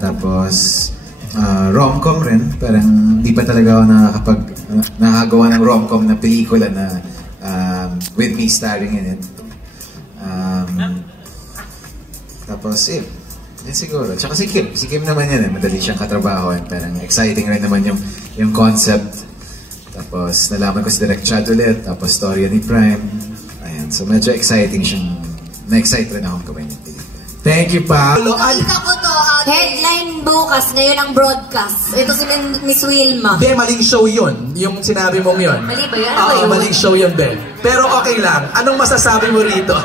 Tapos, rom-com rin. Parang di pa talaga ako nakagawa ng rom-com na pelikula na with me starring in it. Tapos, yun siguro. Tsaka si Kim naman yan madali siyang katrabaho. Parang exciting rin naman yung concept. Tapos, nalaman ko si Direk Chad ulit. Tapos, storya ni Prime. Ayan, so medyo exciting siyang, na-excite rin akong gawin yung pelikula. Thank you, pa. Nakita ko to, headline bukas, ngayon ang broadcast. Ito si Miss Wilma. Hindi, maling show yun. Yung sinabi mong yun. Mali ba yan? Oo, maling show yun, Ben. Pero okay lang. Anong masasabi mo rito?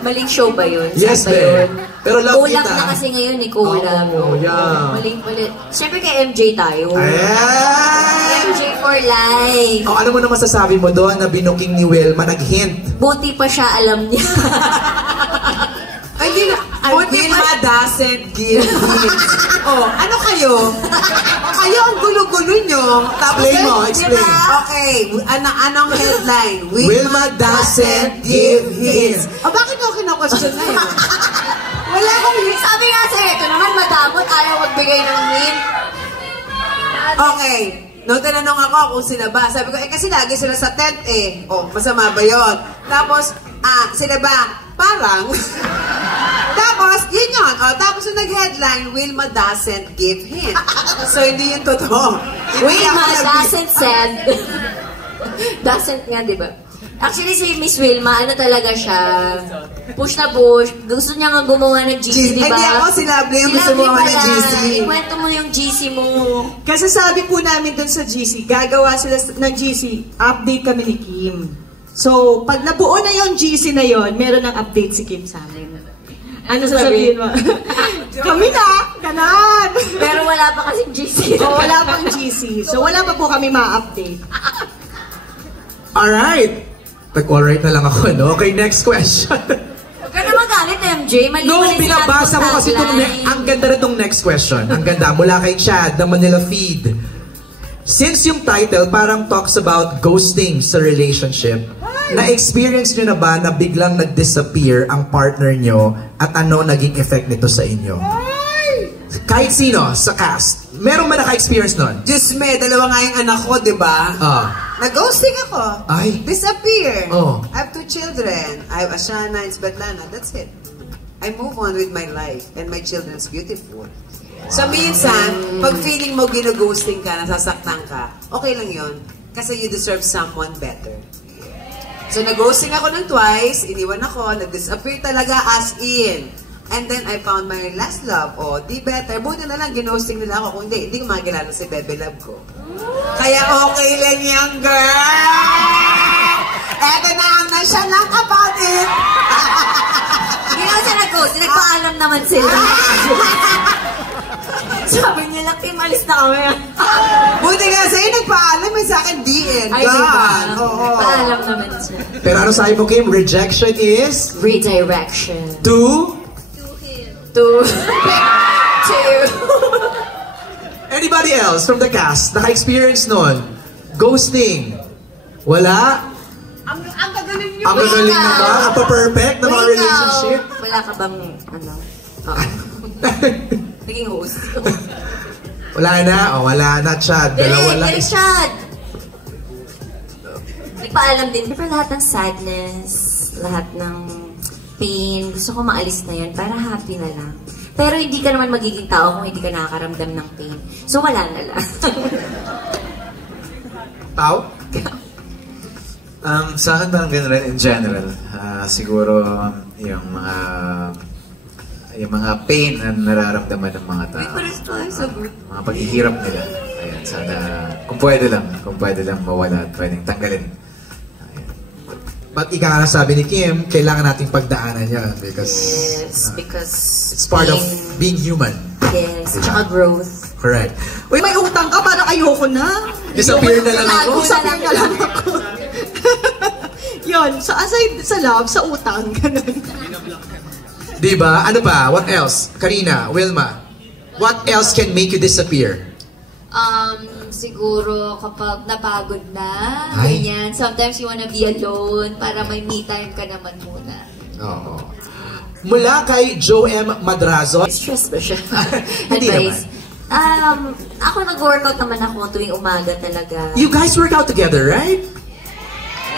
Maling show ba yun? Yes, Ben. Pero love Kulang kita. Na kasi ngayon ni Kulang. Oh, yeah. Maling ulit. Siyempre kay MJ tayo. Ayan! MJ for life. Ano mo na masasabi mo doon na binuking ni Wilma nag-hint? Buti pa siya alam niya. Wilma doesn't give hints. Oh, ano kayo? Kayo ang gulo-gulo nyo. Tapos, Explain mo. Okay, anong headline? Wilma doesn't give hints. Bakit ako kina-question na yun? Wala akong hint. Sabi nga sa'yo, ito naman madamot, ayaw magbigay ng hint. Okay. Nung tinanong ako kung sila ba, sabi ko, kasi lagi sila sa tent eh. Oh, masama ba yun? Tapos, sila ba? Parang. Tapos, yun yun. Tapos yung nag-headline, Wilma doesn't give hint. So, hindi yun totoo. Wilma doesn't said. Doesn't nga, di ba? Actually, si Miss Wilma, ano talaga siya? Push na push. Gusto niya nga gumawa ng GC, di ba? Hindi ako, si Lovely yung gusto gumawa ng GC. Ikwento mo yung GC mo. Kasi sabi po namin dun sa GC, gagawa sila ng GC, update kami ni Kim. So, pag nabuo na yung GC na yon, meron ng update si Kim sa amin. Ano sasabihin mo? Kami na! Ganon! Pero wala pa kasing GC. Wala pang GC. So, wala pa po kami ma-update. Alright. Alright na lang ako, no? Okay, next question. Huwag ka naman galit, MJ. No, binabasa ko kasi ang ganda rin itong next question. Ang ganda. Mula kay Chad, ng Manila Feed. Since yung title parang talks about ghosting sa relationship, na-experience nyo na ba na biglang nag-disappear ang partner nyo at ano naging effect nito sa inyo? Kahit sino sa cast. Meron ba naka-experience nun? Diyos me, dalawa nga yung anak ko, di ba? Nag-ghosting ako. Ay. Disappear. Oh. I have 2 children. I have Ashana and Svetlana. That's it. I move on with my life and my children's beautiful. So minsan, pag feeling mo gino-ghosting ka, nasasaktan ka, okay lang yun. Kasi you deserve someone better. So nag-ghosting ako ng twice, iniwan ako, nag-disappear talaga as in. And then I found my last love. Di better. Buti na lang, ghosting nila ako. Kung hindi ko makakilala si Bebe Love ko. Kaya okay lang yan, girl! Eto na ang nasya lang about it! Hindi naman siya nag-ghost. Nagpaalam naman sila. Sabi niya lang, Kim, alis na kami. Buti nga sa'yo, nagpaalam. May sa akin, DN. Ay, diba? Paalam naman siya. Pero ano sabi mo, Kim? Rejection is? Redirection. To? To. Anybody else from the cast naka-experience nun? Ghosting? Wala? Ang gagaling nyo. Ang gagaling na ba? Ang pa-perfect na mga relationship? Wala ka bang, naging host? Wala na? Wala na, Chad. Dalawa lang. Chad! Nagpaalam din. Pero lahat ng sadness, lahat ng pain, gusto ko maalis na yun para happy na lang. Pero hindi ka naman magiging tao kung hindi ka nakakaramdam ng pain. So wala na lang. Tao? Sa akin parang ganun rin in general. Siguro yung mga pain na nararamdaman ng mga tao. Mga paghihirap nila. Ayan, sana kung pwede lang mawala at pwedeng tanggalin. But ika nga sabi ni Kim, kailangan nating pagdaanan yan because it's part of being human. Yes, tsaka growth. Correct. Uy, may utang ka, parang ayoko na. Disappear na lang ako. Disappear na lang ako. Yun, so aside sa love, sa utang, ganun. Diba? Ano pa? What else? Karina, Wilma, what else can make you disappear? Siguro kapag napagod na, Ay. ganyan. Sometimes you wanna be alone para may me time ka naman muna. Oo. Mula kay Joe M. Madrazo. Stress ba siya? Hindi Advice. Ako nag-workout naman ako tuwing umaga talaga. You guys work out together, right?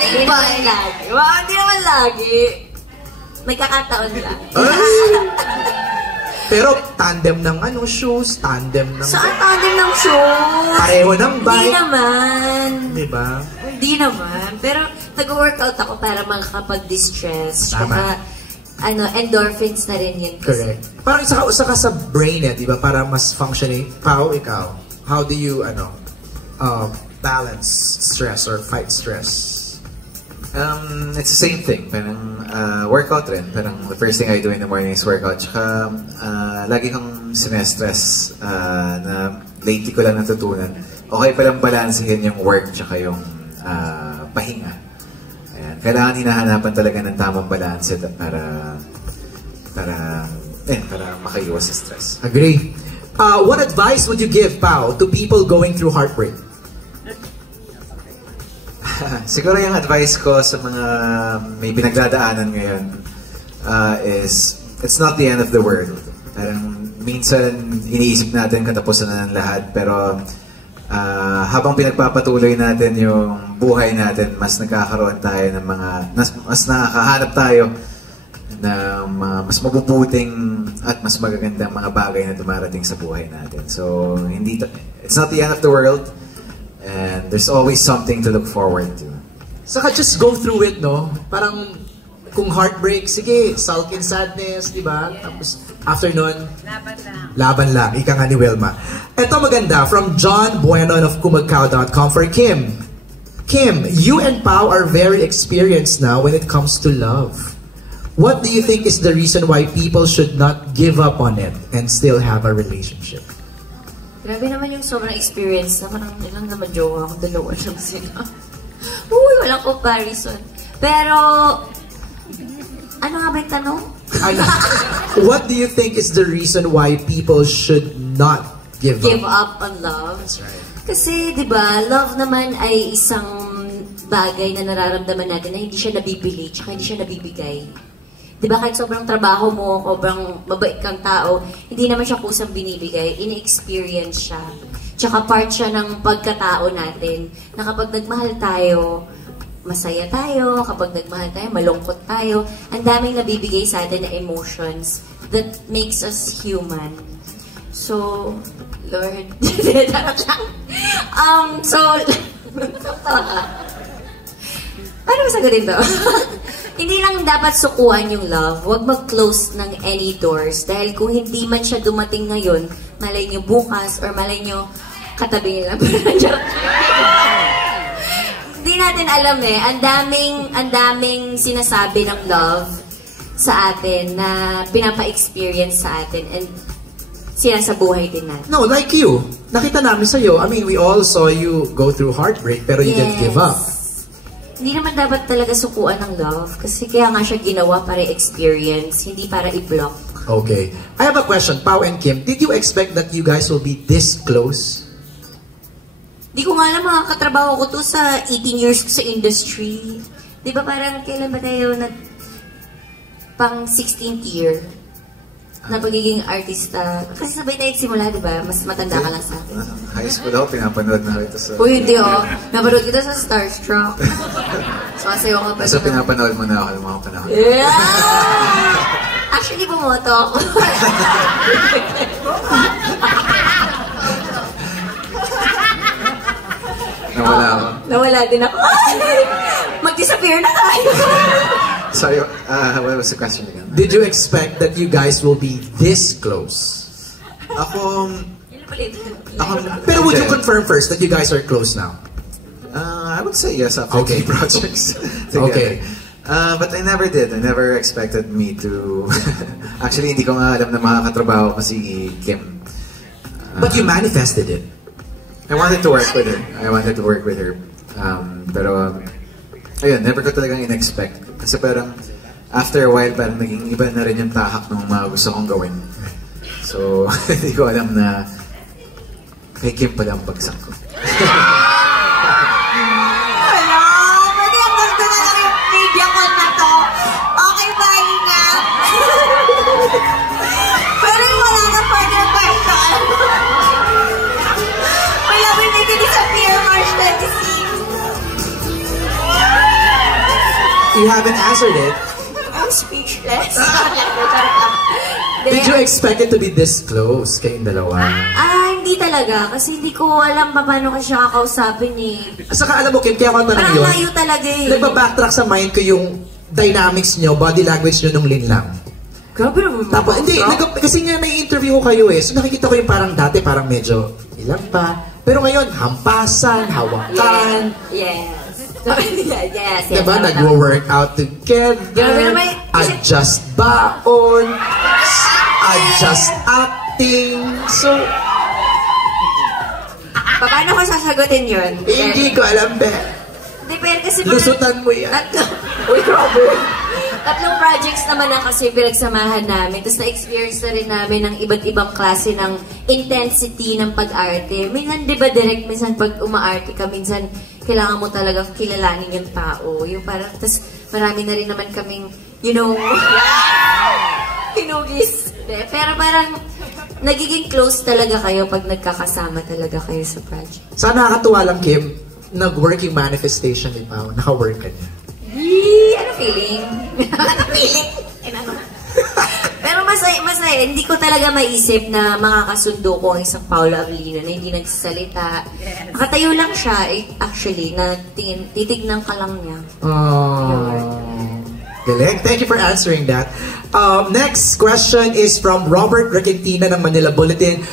Hindi naman lagi. Hindi naman lagi. May kakataon lang. Pero tandem ng shoes, tandem ng... Saan tandem ng shoes? Pareho ng bike. Hindi naman. Diba? Hindi naman. Pero nag-workout ako para makakapag-distress. Tama. Saka, endorphins na rin yun. Kasi. Correct. Parang isa ka sa brain di ba? Para mas functioning. Pao, ikaw, how do you, balance stress or fight stress? It's the same thing. Parang workout rin. Parang the first thing I do in the morning is workout. Tsaka lagi kang sinestress na lately ko lang natutunan. Okay palang balansehin yung work tsaka yung pahinga. Ayan. Kailangan hinahanapan talaga ng tamang balance para makaiwas sa stress. Agree. What advice would you give, Pao, to people going through heartbreak? Siguro yung advice ko sa mga may pinagdadaanan ngayon is it's not the end of the world. Parang minsan iniisip natin katapusan na ng lahat, pero habang pinagpapatuloy natin yung buhay natin, mas nagkakaroon tayo ng mas nakakahanap tayo ng mga mas mabubuting at mas magagandang mga bagay na dumarating sa buhay natin. So it's not the end of the world. And there's always something to look forward to. Saka just go through it, no? Parang kung heartbreak, sige, sulk in sadness, di ba? Tapos after nun, laban lang. Ika nga ni Wilma. Ito maganda, from John Bueno of kumagkao.com for Kim. Kim, you and Pao are very experienced now when it comes to love. What do you think is the reason why people should not give up on it and still have a relationship? Grabe naman yung sobrang experience na parang ilang naman jowa ako, dalawa lang sila. Uy, walang comparison. Pero, ano nga ba yung tanong? What do you think is the reason why people should not give up on love? That's right. Kasi, di ba, love naman ay isang bagay na nararamdaman natin na hindi siya nabibili, tsaka hindi siya nabibigay. Di ba, kahit sobrang trabaho mo, sobrang mabait kang tao, hindi naman siya kusang binibigay, ini-experience siya. Tsaka part siya ng pagkatao natin, na kapag nagmahal tayo, masaya tayo, kapag nagmahal tayo, malungkot tayo, ang daming nabibigay sa atin na emotions that makes us human. So, Lord, paano masagutin to? Hindi lang dapat sukuan yung love. Huwag mag-close ng any doors. Dahil kung hindi man siya dumating ngayon, malay nyo bukas, or malay nyo katabi nila. Hindi natin alam ang daming sinasabi ng love sa atin na pinapa-experience sa atin and sinasabuhay din natin. No, like you. Nakita namin sa'yo. I mean, we all saw you go through heartbreak, pero you didn't give up. Hindi naman dapat talaga sukuan ng love kasi kaya nga siya ginawa para experience, hindi para i-block. Okay. I have a question, Pao and Kim. Did you expect that you guys will be this close? Di ko nga alam, mga katrabaho ko to sa 18 years ko sa industry. Di ba parang kailan ba tayo pang 16th year na pagiging artista? Kasi sabay tayo simula, di ba? Mas matanda ka lang sa akin. High school ako, pinapanood na kita sa... Uy, hindi napanood kita sa Starstruck. Sumasayo ka pa. So, pinapanood mo na ako ng mga panahon. Yeah! Actually, bumoto ako. Nawala ako. Nawala din ako. Mag-disappear na tayo. Sorry, what was the question again? Did you expect that you guys will be this close? Pero would you confirm first that you guys are close now? I would say yes after Okay. 3 projects together. Okay. But I never did. I never expected me to... Actually, hindi ko nga alam na makakatrabaho ko si Kim. But you manifested it. I wanted to work with her. Pero, ayun, never ko talagang in-expect. Kasi parang, after a while, parang naging iba na rin yung tahak ng mga gusto kong gawin. So, hindi ko alam na kay Kim pala ang bagsak ko. Hello! Pwede ang gusto na lang yung media ko na to. Okay ba, Inga? you haven't answered it. I'm speechless. Did you expect it to be this close kayong dalawa? Hindi talaga. Kasi hindi ko alam paano ko siya kakausapin eh. Saka alam mo, Kim, kaya ako tanong Parang yun. layo talaga eh. Nagpa-backtrack sa mind ko yung dynamics nyo, body language nyo nung linlang. Grabe naman. Tapos, hindi, kasi nga nai-interview ko kayo eh. So nakikita ko yung parang dati, parang medyo ilang pa. Pero ngayon, hampasan, hawakan. Yes. Yes. Diba? Nag-workout together. Grabe naman. Adjust baon. Adjust acting. So, paano ko sasagutin yun? hindi ko alam, be. Hindi, pero kasi... Lusutan mo yan. Uy, grabe. Tatlong projects naman na kasi pinagsamahan namin. Tapos na-experience na rin namin ng iba't ibang klase ng intensity ng pag-arte. Minsan, di ba, direct, minsan pag umaarte ka, minsan kailangan mo talaga kilalanin yung tao. Yung parang, tapos marami na rin naman kaming, you know, hinugis. Pero parang, nagiging close talaga kayo pag nagkakasama talaga kayo sa project. Sana nakakatuwa lang, Kim, nag-work yung manifestation ni Pao. Naka-work ka niya. Ano feeling? Ano feeling? Pero masaya. Hindi ko talaga maisip na makakasundo ko ang isang Paolo Avellino na hindi nagsasalita. Nakatayo lang siya, actually, na titignan ka lang niya. Galing. Thank you for answering that. Next question is from Robert Requentina ng Manila Bulletin.